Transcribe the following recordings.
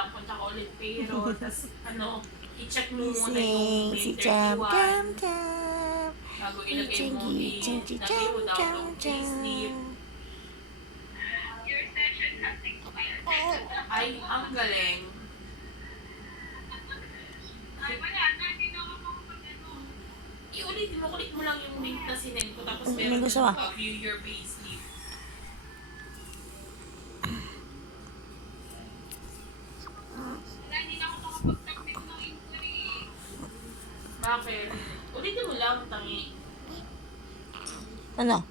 lang kung tsaka ulit pero tas i-check mo muna Sing yung si May Jam 31 Jam Jam. bago ilagay mo Jam ilagay mo daw Jam yung Jam. payslip. Ay, ang galing. Ulit mo lang yung link na sinend ko tapos May meron gusto na ka? view your payslip. Bakit? Ulitin mo lang, tangi. Ano?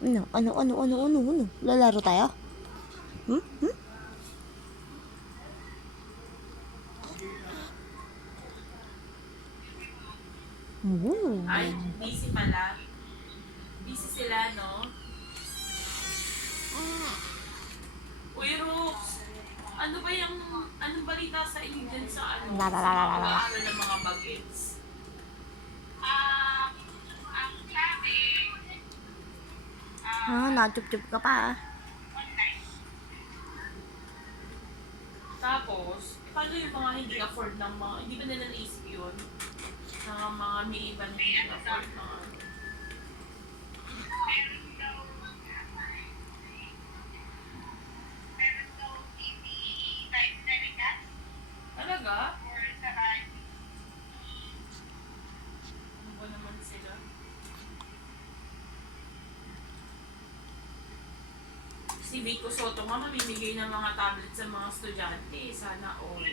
Ano? Lalaro tayo? Hmm? Ooh. Ay, busy pala. Busy sila, no? Uy, Rooks, ano ba yung, anong balita sa inyo dyan sa pag-aaral ng mga bagets? Nachup-chup ka pa Tapos, paano yung mga hindi afford ng mga, hindi ba nila naisip yun? Na mga may iba na hindi afford mga Talaga? Ano ba naman sila? Si Vico Soto nga mamimigay ng mga tablet sa mga estudyante. Sana all.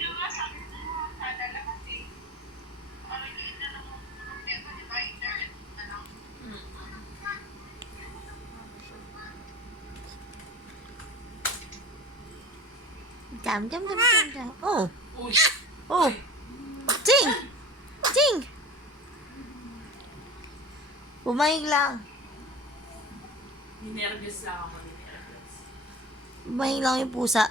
Jam. Oh. Uy! Ching! Bumayig lang. Ninervyos lang ako. Ninervyos. Bumayig lang yung pusa.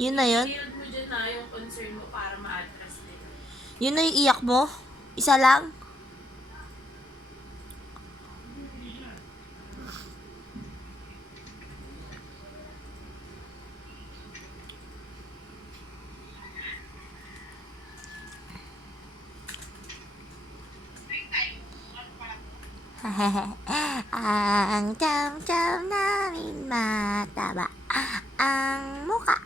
Yun na yun? Field mo dyan na yung concern mo para ma-address nila. Yun na yung iyak mo? Isa lang? Ang jam namin mataba ang muka.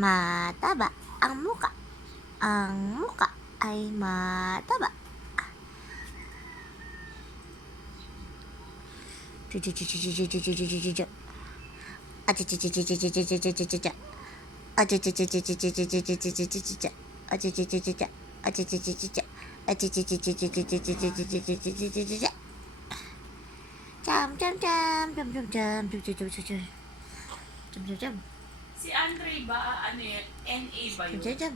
Mataba ang muka. Ang muka ay mataba. Jam. Si Andre ba, ano yun? NA ba yun? Jam.